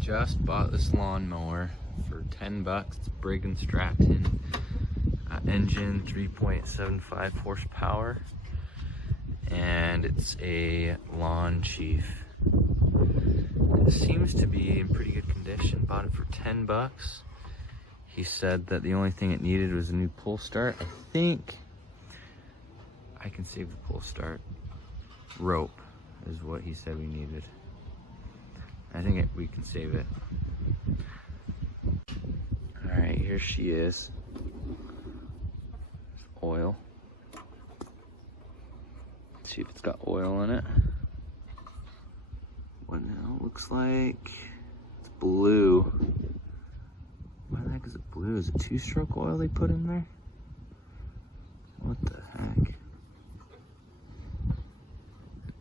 Just bought this lawnmower for 10 bucks. It's Brigg & Stratton engine, 3.75 horsepower, and it's a Lawn Chief. It seems to be in pretty good condition. Bought it for 10 bucks. He said that the only thing it needed was a new pull start. I think I can save the pull start. Rope is what he said we needed. I think we can save it. All right, here she is. Oil. Let's see if it's got oil in it. What now? Looks like it's blue. Why the heck is it blue? Is it 2-stroke oil they put in there? What the heck?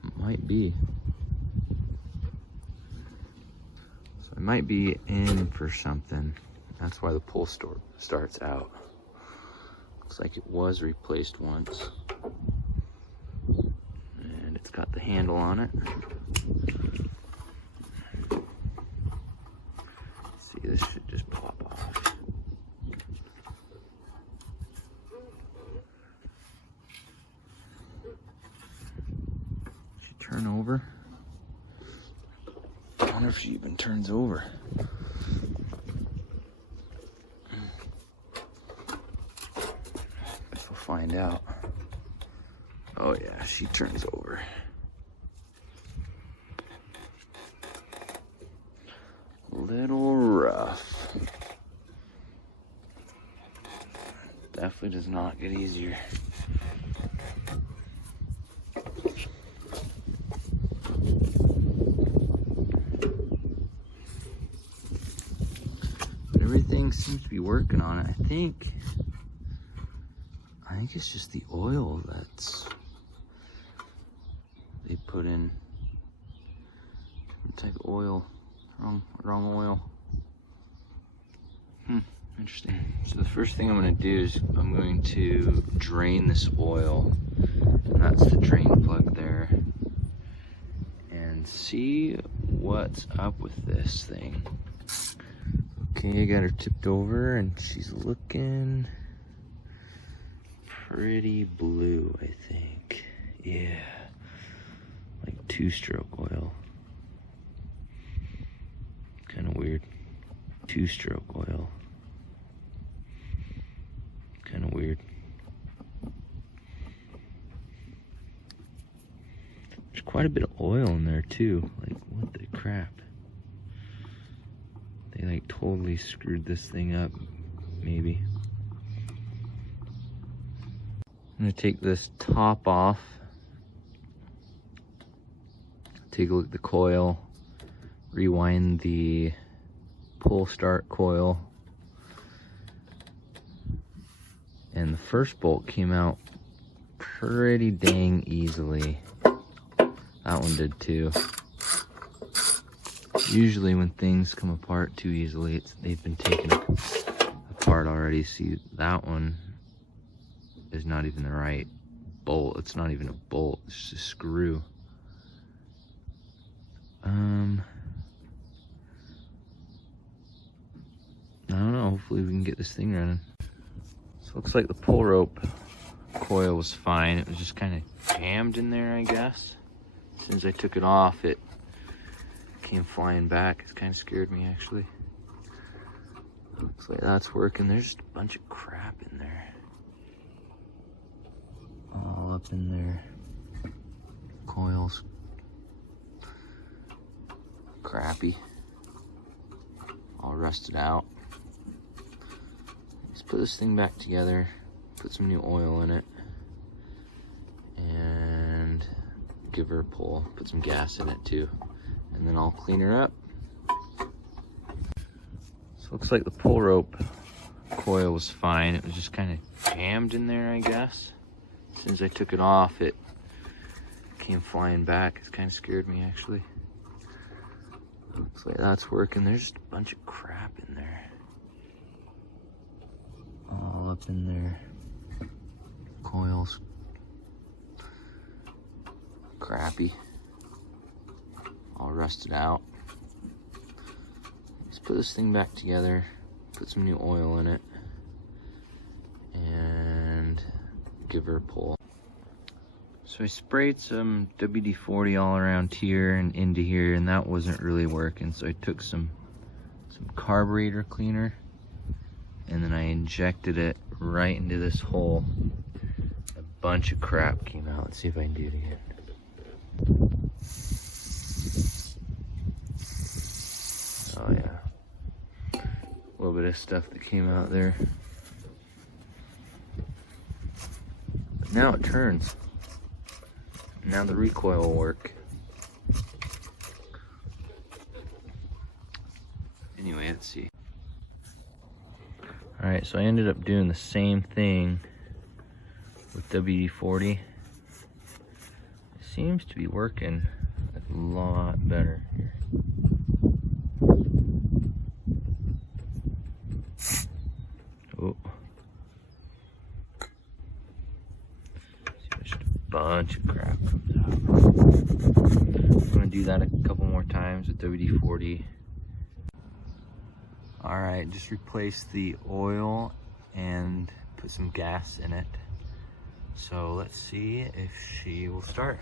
It might be. So it might be in for something. That's why the pull starts out. Looks like it was replaced once. And it's got the handle on it. See, this should just pop off. Should turn over. I wonder if she even turns over. Guess we'll find out. Oh yeah, she turns over. Little rough. Definitely does not get easier. But everything seems to be working on it. I think it's just the oil that's they put in. Different type of oil. Wrong oil. Interesting. So the first thing I'm going to do is I'm going to drain this oil, and that's the drain plug there, and see what's up with this thing. Okay, I got her tipped over and she's looking pretty blue, I think. Yeah, like 2-stroke oil. Kind of weird. 2-stroke oil. Kind of weird. There's quite a bit of oil in there too. Like, what the crap? They like totally screwed this thing up, maybe. I'm gonna take this top off. Take a look at the coil. Rewind the pull start coil, and the first bolt came out pretty dang easily. That one did too. Usually when things come apart too easily, they've been taken apart already. See, that one is not even the right bolt. It's not even a bolt, it's just a screw. I don't know, hopefully we can get this thing running. So it looks like the pull rope coil was fine. It was just kind of jammed in there, I guess. As soon as I took it off, it came flying back. It kind of scared me, actually. Looks like that's working. There's just a bunch of crap in there. All up in there. Coils. Crappy. All rusted out. Let's put this thing back together, put some new oil in it, and give her a pull. Put some gas in it too, and then I'll clean her up. So it looks like the pull rope coil was fine. It was just kind of jammed in there, I guess. As soon as I took it off, it came flying back. It kind of scared me, actually. Looks like that's working. There's just a bunch of crap in there. All up in there. Coils. Crappy. All rusted out. put this thing back together, put some new oil in it, and give her a pull. So I sprayed some WD-40 all around here and into here, and that wasn't really working. So I took some carburetor cleaner, and then I injected it right into this hole. A bunch of crap came out. Let's see if I can do it again. Oh yeah, a little bit of stuff that came out there. But now it turns. Now the recoil will work. Anyway, let's see. Alright, so I ended up doing the same thing with WD-40. It seems to be working a lot better here. Oh. See, there's just a bunch of crap comes out. I'm gonna do that a couple more times with WD-40. Alright, just replace the oil and put some gas in it. So let's see if she will start.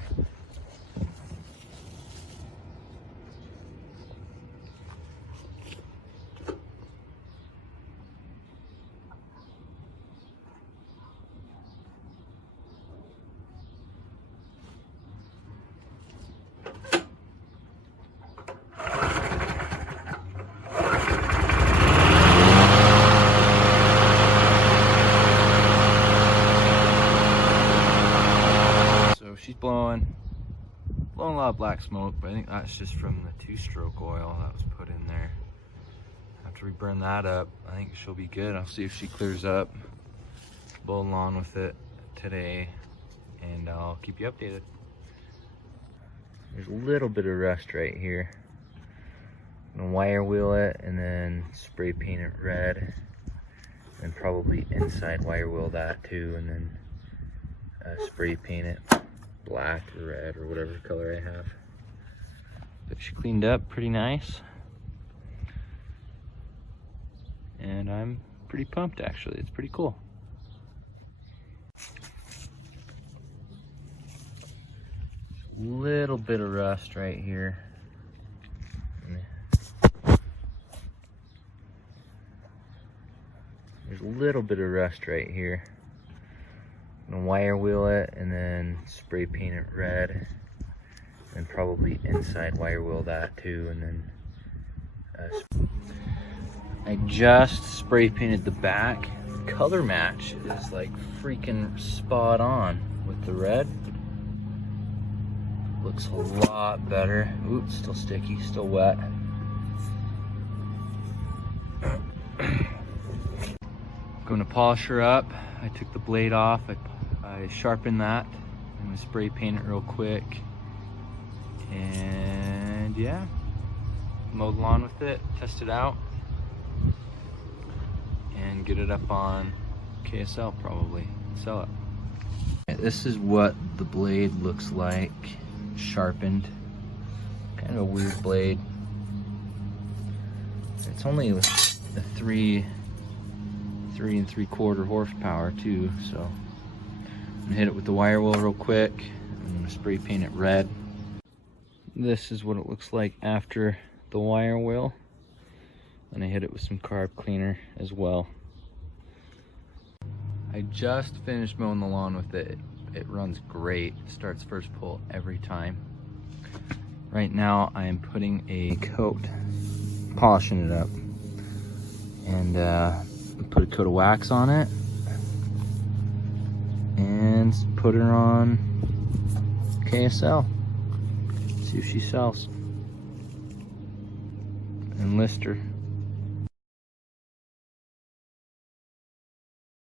She's blowing a lot of black smoke, but I think that's just from the 2-stroke oil that was put in there. After we burn that up, I think she'll be good. I'll see if she clears up. Mow the lawn with it today, and I'll keep you updated. There's a little bit of rust right here. I'm gonna wire wheel it and then spray paint it red, and probably inside wire wheel that too, and then spray paint it black or red or whatever color I have. But she cleaned up pretty nice, and I'm pretty pumped actually. It's pretty cool. Little bit of rust right here. There's a little bit of rust right here. I'm gonna wire wheel it and then spray paint it red, and probably inside wire wheel that too, and then I just spray painted the back. The color match is like freaking spot on with the red. Looks a lot better. Oops, still sticky, still wet. Going to polish her up. I took the blade off. I sharpened that. I'm gonna spray paint it real quick. And yeah, mow the lawn with it, test it out, and get it up on KSL probably, sell it. This is what the blade looks like, sharpened. Kind of a weird blade. It's only a 3 3/4 horsepower too, so I'm gonna hit it with the wire wheel real quick. I'm gonna spray paint it red. This is what it looks like after the wire wheel, and I hit it with some carb cleaner as well. I just finished mowing the lawn with it. It runs great. It starts first pull every time. Right now I am putting a coat, polishing it up, and put a coat of wax on it and put her on KSL. See if she sells. And list her.